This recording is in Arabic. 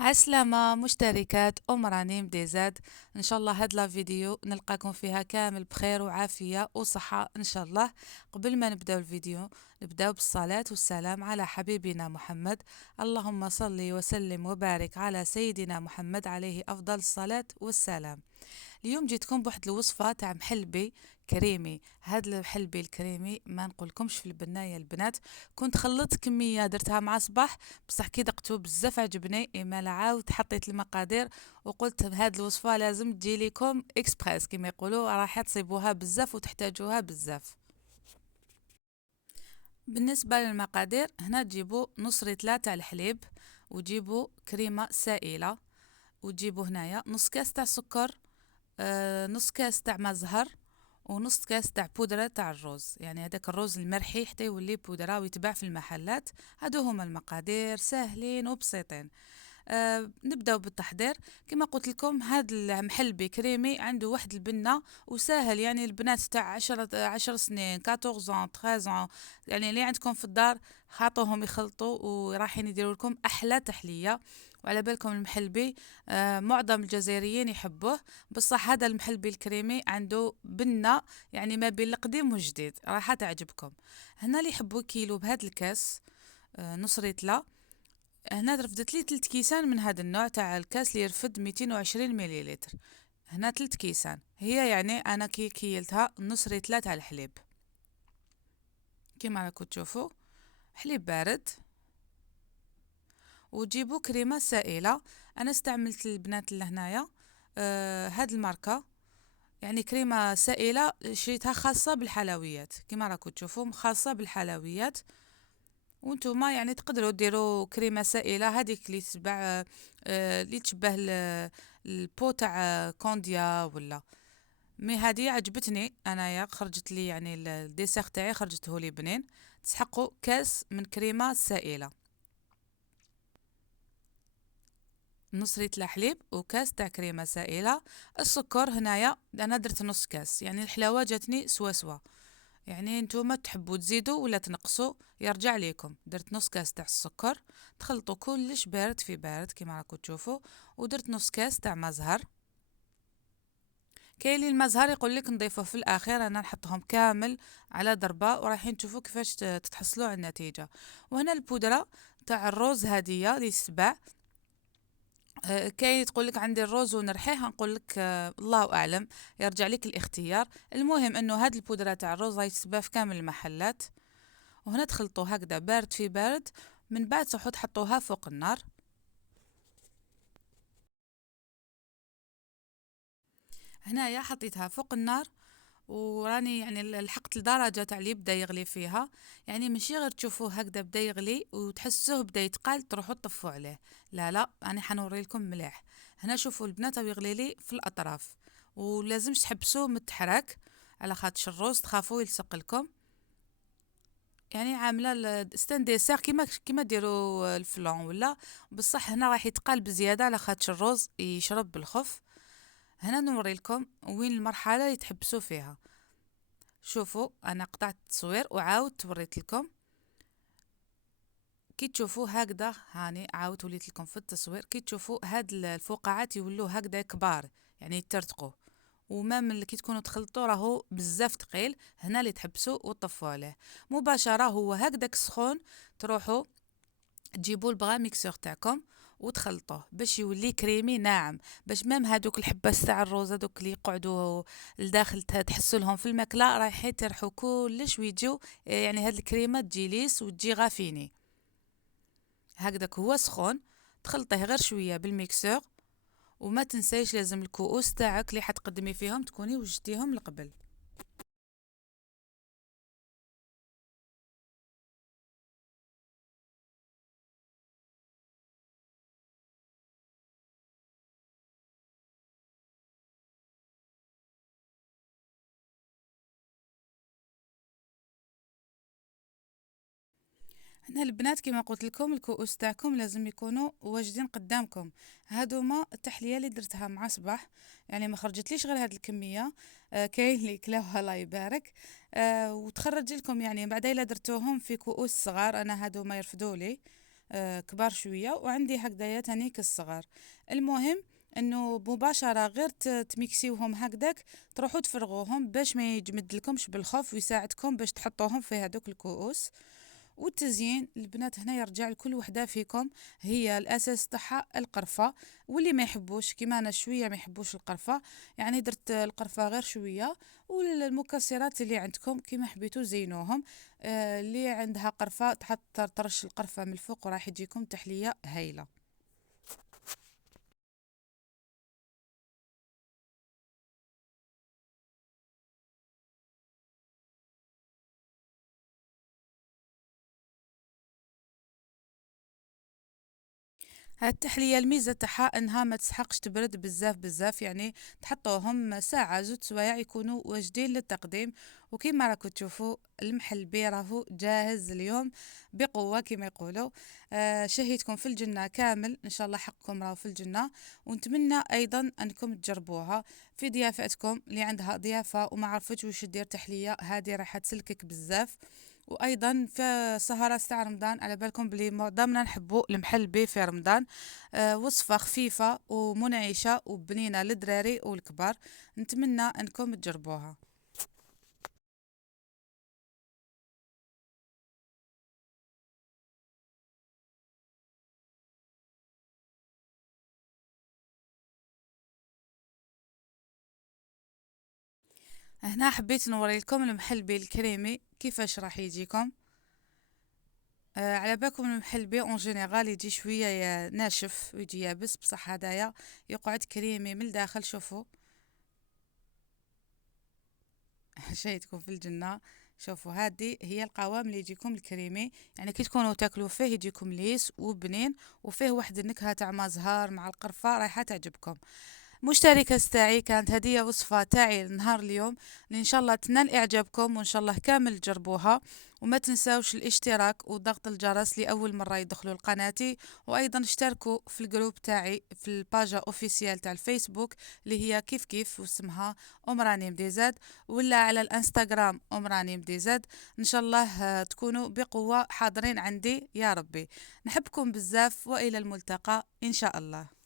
عسلامة مشتركات رانيم ديزاد. ان شاء الله هاد لا فيديو نلقاكم فيها كامل بخير وعافية وصحة ان شاء الله. قبل ما نبداو الفيديو نبداو بالصلاة والسلام على حبيبنا محمد. اللهم صل وسلم وبارك على سيدنا محمد عليه افضل الصلاة والسلام. اليوم جيتكم بواحد الوصفة تاع محلبي كريمي. هاد المحلبي الكريمي ما نقولكمش في البنايه البنات. كنت خلطت كميه درتها مع صباح، بصح كي دقتو بزاف عجبني، اما لا عاود حطيت المقادير وقلت هاد الوصفه لازم تجي لكم اكسبريس كما يقولوا، راح تصيبوها بزاف وتحتاجوها بزاف. بالنسبه للمقادير، هنا تجيبوا نص ريتله تاع الحليب، وتجيبوا كريمه سائله، وتجيبوا هنايا نص كاس تاع سكر، نص كاس تاع ما زهر، ونص كاس تاع بودرة تاع الروز، يعني هذاك الروز المرحي حتى يولي بودرة ويتباع في المحلات. هادو هما المقادير ساهلين وبسيطين. نبداو بالتحضير. كما قلت لكم هاد المحلبي كريمي عنده واحد البنه وساهل، يعني البنات تاع 10 سنين 14 13، يعني اللي عندكم في الدار خاطوهم يخلطوا وراحين يديروا لكم احلى تحليه. وعلى بالكم المحلبي معظم الجزائريين يحبوه، بصح هذا المحلبي الكريمي عنده بنه، يعني ما بين القديم والجديد، راح تعجبكم. هنا اللي يحبوا كيلو بهذا الكاس، نص ريتله. هنا رفدت لي 3 كيسان من هذا النوع تاع الكاس اللي يرفد 220 مليلتر. هنا 3 كيسان، هي يعني انا كي كيلتها نص ريتله تاع الحليب. كيما راكم تشوفوا حليب بارد، وتجيبوا كريمه سائله. انا استعملت البنات لهنايا هاد الماركه، يعني كريمه سائله شريتها خاصه بالحلويات، كيما راكم تشوفوا خاصه بالحلويات. وانتوما يعني تقدروا ديروا كريمه سائله هذيك اللي تبع اللي تشبه البو تاع كونديا ولا. مي هذه عجبتني انايا، خرجت لي يعني الديسير تاعي خرجته لي بنين. تسحقوا كاس من كريمه سائله، نص لتر حليب وكاس تاع كريمه سائله. السكر هنايا انا درت نص كاس، يعني الحلاوه جاتني سوا سوا، يعني نتوما تحبوا تزيدوا ولا تنقصوا يرجع ليكم. درت نص كاس تاع السكر، تخلطوا كلش بارد في بارد كيما راكم تشوفوا. ودرت نص كاس تاع ما زهر. كاين اللي المزهر يقول لك نضيفه في الاخير، انا نحطهم كامل على ضربه ورايحين تشوفوا كيفاش تتحصلوا على النتيجه. وهنا البودره تاع الروز هديه اللي تتباع. كاين تقول لك عندي الروز ونرحيه، نقول لك الله اعلم، يرجع لك الاختيار. المهم انه هاد البودره تاع الروز راهي تتباع في كامل المحلات. وهنا تخلطوا هكذا بارد في بارد، من بعد تروحوا تحطوها فوق النار. هنايا حطيتها فوق النار، وراني يعني لحقت الدرجة تاع اللي بدا يغلي فيها، يعني ماشي غير تشوفوه هكذا بدا يغلي وتحسوه بدا يتقال تروحوا تطفوا عليه. لا لا، انا حنوري لكم مليح. هنا شوفوا البنات يغلي لي في الاطراف، ولازمش تحبسوه متحرك على خاطر الروز تخافوا يلصق لكم. يعني عامله ستان ديسير كيما ديروا الفلون ولا، بصح هنا راح يتقال بزياده على خاطر الروز يشرب بالخف. هنا نوري لكم وين المرحله اللي تحبسوا فيها. شوفوا انا قطعت التصوير وعاود وريت لكم. كي تشوفوا هكذا هاني عاود وليت لكم في التصوير، كي تشوفوا هاد الفقاعات يولوا هكذا كبار، يعني يترتقوا. وما من اللي كي تكونوا تخلطوا راهو بزاف ثقيل، هنا اللي تحبسوا وتطفوا عليه مباشره. هو هكذاك سخون تروحوا تجيبوا البغا ميكسور تاعكم وتخلطوه باش يولي كريمي ناعم، باش مام هادوك الحباس تاع الروز هادوك اللي يقعدوا لداخل تحسوا لهم في الماكله رايح يترحوا كلش ويجيو، يعني هاد الكريمه تجي ليس وتجي غافيني. هكذاك هو سخون تخلطيه غير شويه بالميكسور. وما تنسيش لازم الكؤوس تاعك اللي حتقدمي فيهم تكوني وجدتيهم القبل. هنا البنات كما قلت لكم الكؤوس تاعكم لازم يكونوا واجدين قدامكم. هادوما التحليه اللي درتها مع صباح، يعني ما خرجتليش غير هاد الكميه. كاين اللي كلاوها الله يبارك. وتخرج لكم يعني بعد الا درتوهم في كؤوس صغار، انا هادو ما يرفدوا لي. كبار شويه، وعندي هكذايا تاني كالصغار. المهم انه مباشره غير تميكسيوهم هكذاك، تروحوا تفرغوهم باش ما يجمدلكمش بالخف، ويساعدكم باش تحطوهم في هذوك الكؤوس. والتزيين البنات هنا يرجع لكل وحده فيكم، هي الاساس تاعها القرفه. واللي ما يحبوش كيما انا شويه ما يحبوش القرفه، يعني درت القرفه غير شويه. والمكسرات اللي عندكم كيما حبيتو زينوهم. اللي عندها قرفه تحط ترش القرفه من الفوق، وراح يجيكم تحليه هايله. هاد التحلية الميزة تاعها انها ما تسحقش تبرد بزاف بزاف، يعني تحطوهم ساعة زوج سوايع يكونوا واجدين للتقديم. وكما راكم تشوفوا المحلبي راهو جاهز اليوم بقوة كما يقولوا. شهيتكم في الجنة كامل ان شاء الله، حقكم راهو في الجنة. ونتمنى ايضا انكم تجربوها في ضيافتكم اللي عندها ضيافة وما عرفتش واش دير تحلية، هذه راح تسلكك بزاف. وايضا في سهرات تاع رمضان، على بالكم بلي معظمنا نحبوا المحلبي في رمضان. وصفه خفيفه ومنعشه وبنينه للدراري والكبار. نتمنى انكم تجربوها. هنا حبيت نوري لكم المحلبي الكريمي كيفاش راح يجيكم. على بالكم المحلبي اون جينيرال يجي شويه ناشف ويجي يابس، بصح هدايا يقعد كريمي من الداخل. شوفوا شايتكم في الجنة. شوفوا هذه هي القوام اللي يجيكم الكريمي، يعني كي تكونوا تاكلوا فيه يجيكم ليس وبنين، وفيه واحد النكهة تاع ما زهر مع القرفة رايحة تعجبكم. مشتركة تاعي كانت هذه وصفة تاعي لنهار اليوم، اللي ان شاء الله تنال اعجابكم، وان شاء الله كامل تجربوها. وما تنساوش الاشتراك وضغط الجرس لأول مرة يدخلوا لقناتي. وايضا اشتركوا في الجروب تاعي في الباجا اوفيسيال تاع الفيسبوك، اللي هي كيف كيف واسمها ام رانيم دي زاد، ولا على الانستغرام ام رانيم دي زاد. ان شاء الله تكونوا بقوة حاضرين عندي يا ربي. نحبكم بزاف، والى الملتقى ان شاء الله.